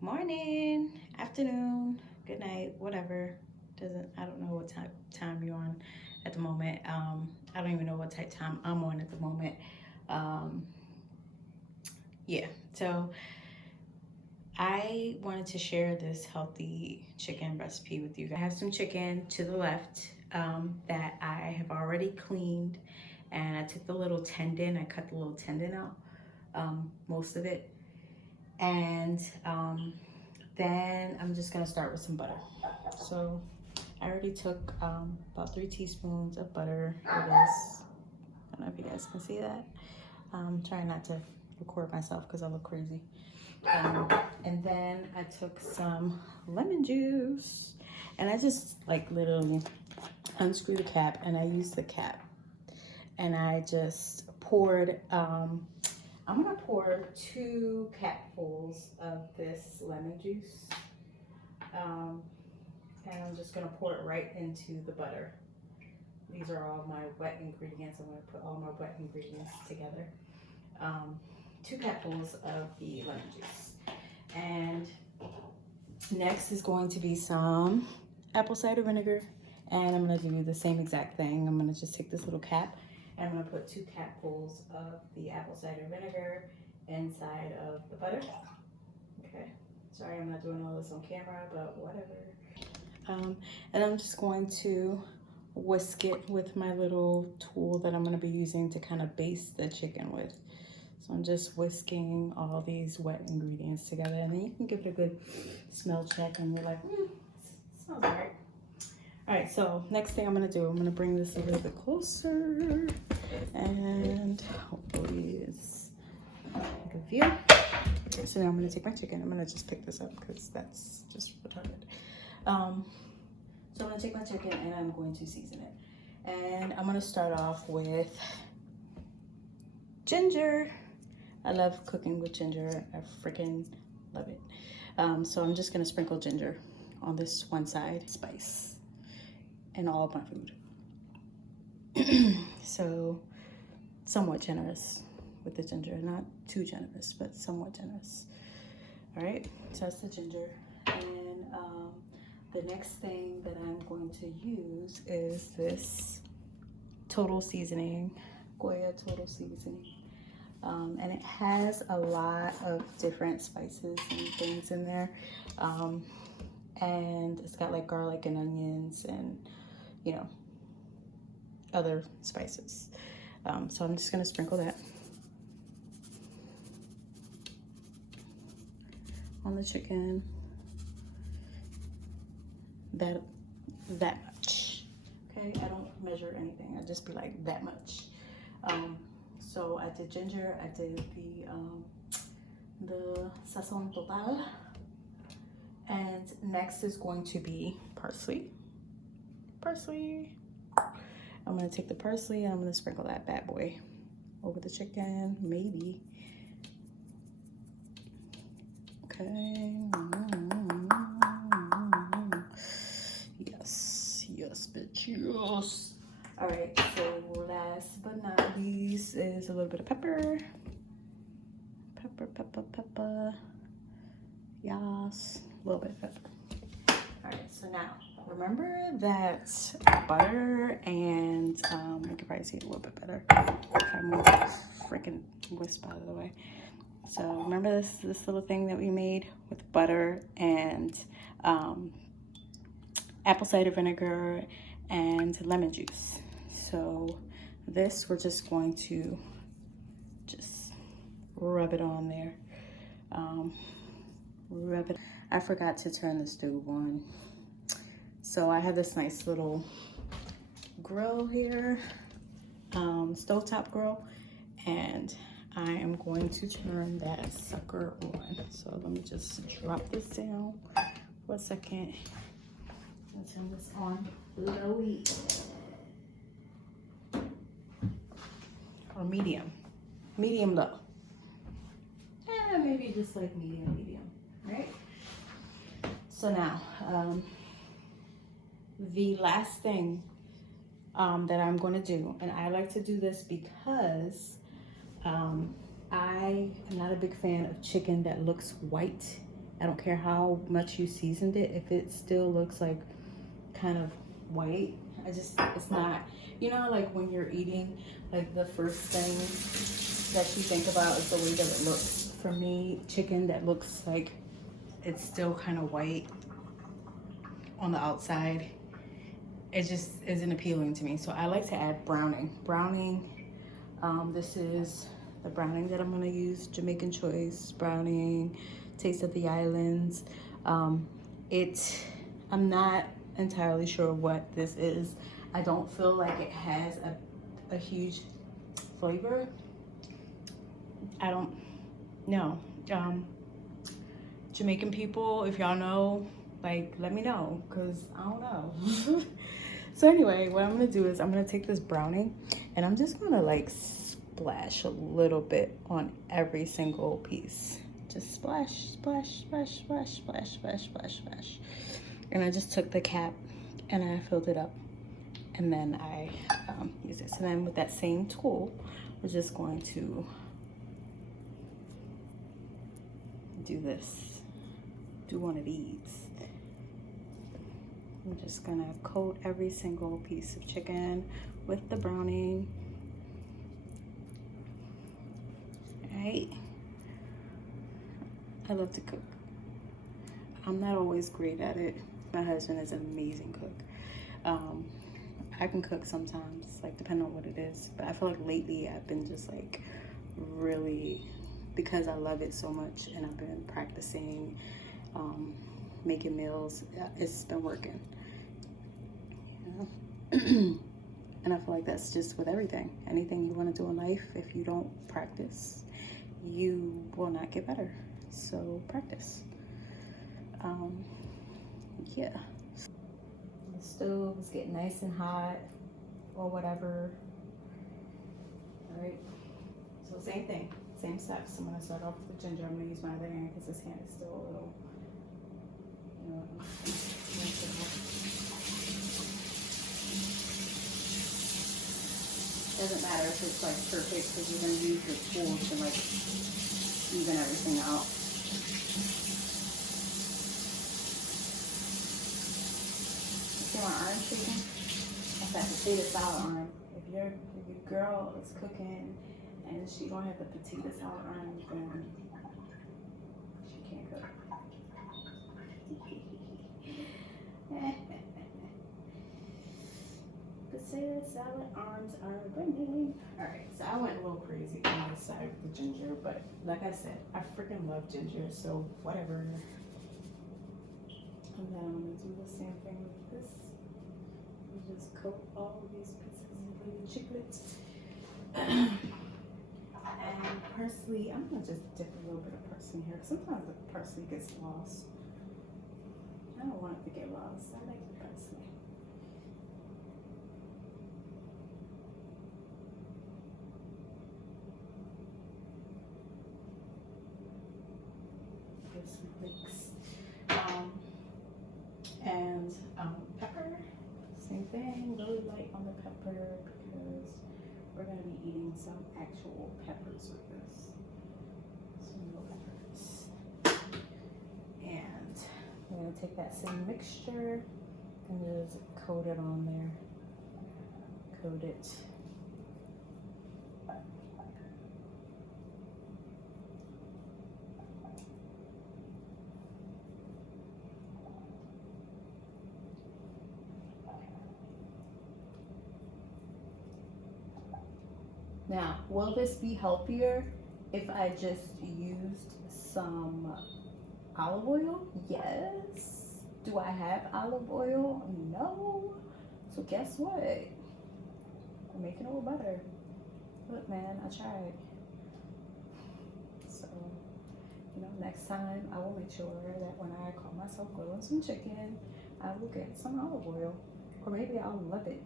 Morning, afternoon, good night, whatever. I don't know what time you're on at the moment. I don't even know what type time I'm on at the moment. Um, yeah, so I wanted to share this healthy chicken recipe with you guys. I have some chicken to the left that I have already cleaned, and I took the little tendon, I cut the little tendon out, most of it, and then I'm just gonna start with some butter. So I already took about 3 teaspoons of butter. It is, I don't know if you guys can see that. I'm trying not to record myself because I look crazy. And then I took some lemon juice and I just like literally unscrew the cap and I used the cap and I just poured, I'm gonna pour 2 capfuls of this lemon juice. Um, and I'm just gonna pour it right into the butter. These are all my wet ingredients. I'm gonna put all my wet ingredients together. Um, 2 cupfuls of the lemon juice. And next is going to be some apple cider vinegar. And I'm gonna do the same exact thing. I'm gonna just take this little cap and I'm gonna put 2 cupfuls of the apple cider vinegar inside of the butter. Okay. Sorry, I'm not doing all this on camera, but whatever. And I'm just going to whisk it with my little tool that I'm going to be using to kind of baste the chicken with. So I'm just whisking all these wet ingredients together, and then you can give it a good smell check and you're like, smells all right. All right, so next thing I'm gonna do, I'm gonna bring this a little bit closer and hopefully it's a good view. So now I'm gonna take my chicken. I'm gonna just pick this up because that's just retarded. So I'm gonna take my chicken and I'm going to season it. And I'm gonna start off with ginger. I love cooking with ginger. I freaking love it. So I'm just gonna sprinkle ginger on this one side, spice, and all of my food. So somewhat generous with the ginger, not too generous, but somewhat generous. All right, so that's the ginger. And the next thing that I'm going to use is this Total Seasoning, Goya Total Seasoning. And it has a lot of different spices and things in there. And it's got like garlic and onions and, you know, other spices. So I'm just gonna sprinkle that on the chicken. That much. Okay, I don't measure anything. I just be like that much. So I did ginger. I did the sazon total, and next is going to be parsley. Parsley. I'm gonna take the parsley and I'm gonna sprinkle that bad boy over the chicken, maybe. Okay. Yes, bitch, yes. All right, so last but not least is a little bit of pepper. Pepper. Yes, a little bit of pepper. All right, so now remember that butter and I can probably see it a little bit better if I move this freaking wisp out of the way. So remember this little thing that we made with butter and apple cider vinegar and lemon juice. So this we're just going to just rub it on there. Rub it. I forgot to turn the stove on. So I have this nice little grill here, stovetop grill, and I am going to turn that sucker on. So let me just drop this down for a second. I'm gonna turn this on low heat or medium low. Maybe just like medium, right? So now, the last thing that I'm going to do, and I like to do this because I am not a big fan of chicken that looks white I don't care how much you seasoned it. If it still looks like kind of white, it's not, you know, like when you're eating, like the first thing that you think about is the way that it looks. For me, chicken that looks like it's still kind of white on the outside, it just isn't appealing to me. So I like to add browning. This is the browning that I'm gonna use, Jamaican Choice browning, Taste of the Islands. I'm not entirely sure what this is. I don't feel like it has a huge flavor. I don't know. Jamaican people, if y'all know, like, let me know, because I don't know. So anyway, what I'm gonna do is I'm gonna take this browning and I'm just gonna like splash a little bit on every single piece. Just splash, splash, splash, splash, splash, splash, splash, splash. And I just took the cap and I filled it up. And then I use this. And then with that same tool, we're just going to do this. Do one of these. I'm just gonna coat every single piece of chicken with the browning. Right? I love to cook. I'm not always great at it. My husband is an amazing cook. I can cook sometimes, like depending on what it is. But I feel like lately I've been just like really, because I love it so much and I've been practicing making meals, it's been working. And I feel like that's just with everything. Anything you want to do in life, if you don't practice, you will not get better. So practice. Yeah. The stove is getting nice and hot or whatever. All right. So same thing, same steps. I'm gonna start off with the ginger. I'm gonna use my other hand because this hand is still a little, you know, doesn't matter if it's like perfect because you're gonna use your tool to like even everything out. See my arm shaking? I have to say the salad arm. If your girl is cooking and she don't have the potato salad arm, then she can't cook. Potato salad arms are burning. Alright, so I went a little crazy on this side with the ginger, but like I said, I freaking love ginger, so whatever. And then I'm gonna do the same thing with this. We just coat all of these pieces of baby chiclets. And parsley, I'm gonna just dip a little bit of parsley here. Sometimes the parsley gets lost. I don't want it to get lost. I like the parsley. Give some clicks. And pepper, same thing, really light on the pepper because we're gonna be eating some actual peppers with this. Some real peppers. And we're gonna take that same mixture and just coat it on there. Coat it. Now, will this be healthier if I just used some olive oil? Yes. Do I have olive oil? No. So guess what? I'm making it with butter. Look, man, I tried. So, you know, next time I will make sure that when I call myself grilling some chicken, I will get some olive oil. Or maybe I'll love it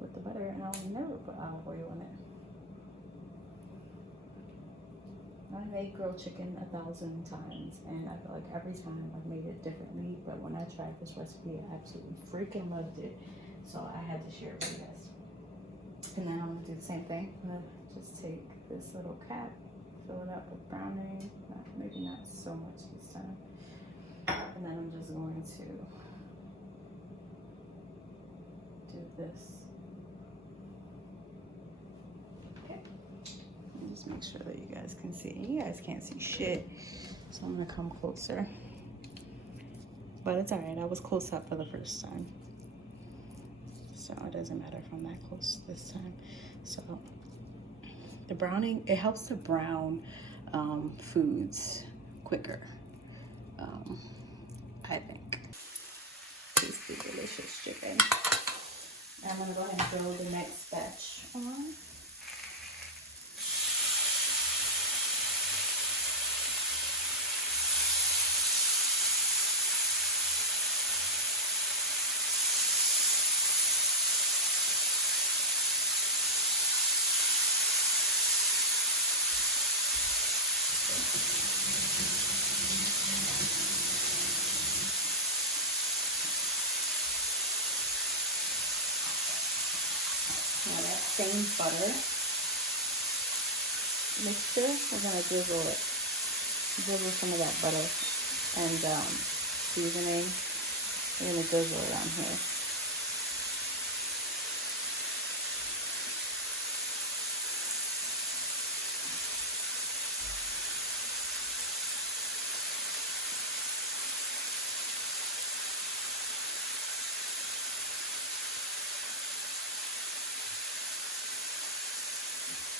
with the butter and I'll never put olive oil in it. I made grilled chicken 1,000 times and I feel like every time I've made it differently, but when I tried this recipe, I absolutely freaking loved it. So I had to share it with you guys. And then I'm gonna do the same thing. I'm gonna just take this little cap, fill it up with browning, maybe not so much this time. I'm just going to do this. Okay. Just make sure that you guys can see. You guys can't see shit, so I'm gonna come closer. But it's alright, I was close up for the first time. So it doesn't matter if I'm that close this time. So the browning, it helps to brown foods quicker, I think. Tasty, delicious chicken. I'm gonna go ahead and throw the next batch on. Now that same butter mixture, we're gonna drizzle it. Drizzle some of that butter and seasoning. We're gonna drizzle it on here.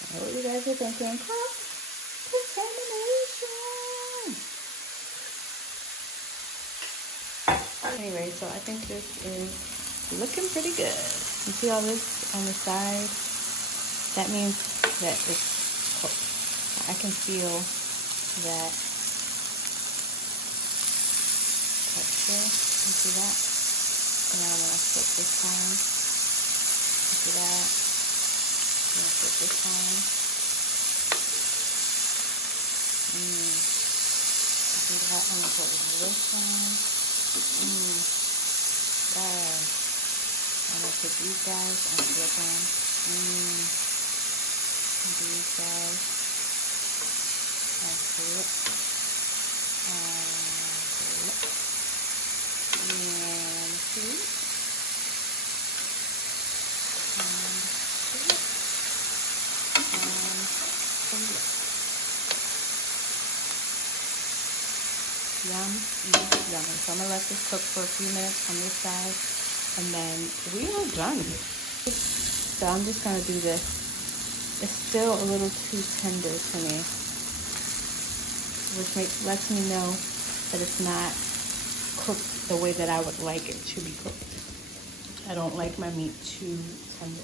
I know what you guys are thinking, contamination. Anyway, so I think this is looking pretty good. You see all this on the side? That means that it's cooked. I can feel that texture. You see that? And now I'm gonna flip this time. You see that? I'm gonna flip this time. You see that? I'm gonna put this one. Yes. I'm gonna put these guys and flip them. These guys and flip and flip and see and flip and flip. Yum, yummy. So I'm gonna let this cook for a few minutes on this side, and then we are done. So I'm just gonna do this. It's still a little too tender to me, which lets me know that it's not cooked the way that I would like it to be cooked. I don't like my meat too tender.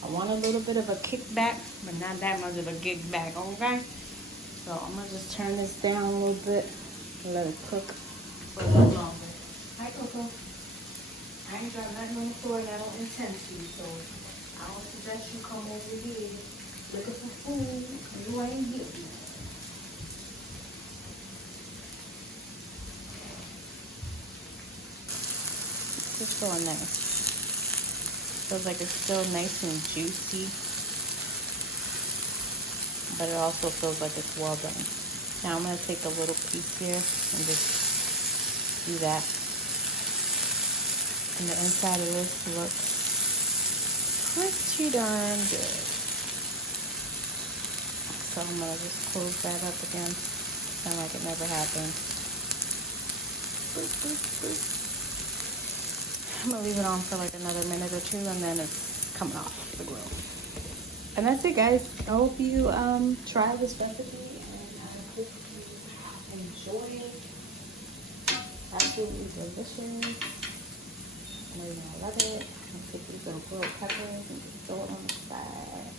I want a little bit of a kickback, but not that much of a kickback, okay? So I'm gonna just turn this down a little bit and let it cook for a little longer. Hi, Coco. I ain't got nothing on the floor and I don't intend to, so I don't suggest you come over here looking for food. You ain't here. It's so nice. Feels like it's still nice and juicy, but it also feels like it's well done. Now I'm gonna take a little piece here and just do that. And the inside of this looks pretty darn good. So I'm gonna just close that up again, sound like it never happened. Boop, boop, boop. I'm gonna leave it on for like another minute or two, and then it's coming off the grill. And that's it, guys. I hope you try this recipe, and I hope you enjoy it. Absolutely delicious. I know you're gonna love it. I'll take these little grilled peppers and just throw it on the side.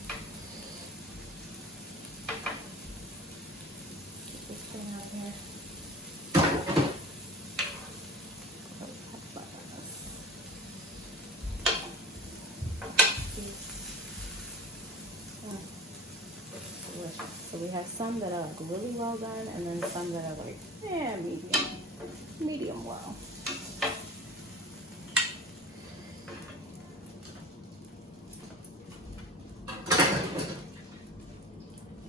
Get this thing up here. So we have some that are like really well done, and then some that are like, medium well.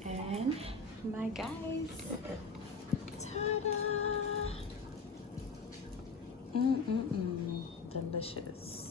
And my guys, ta-da! Mm-mm-mm. Delicious.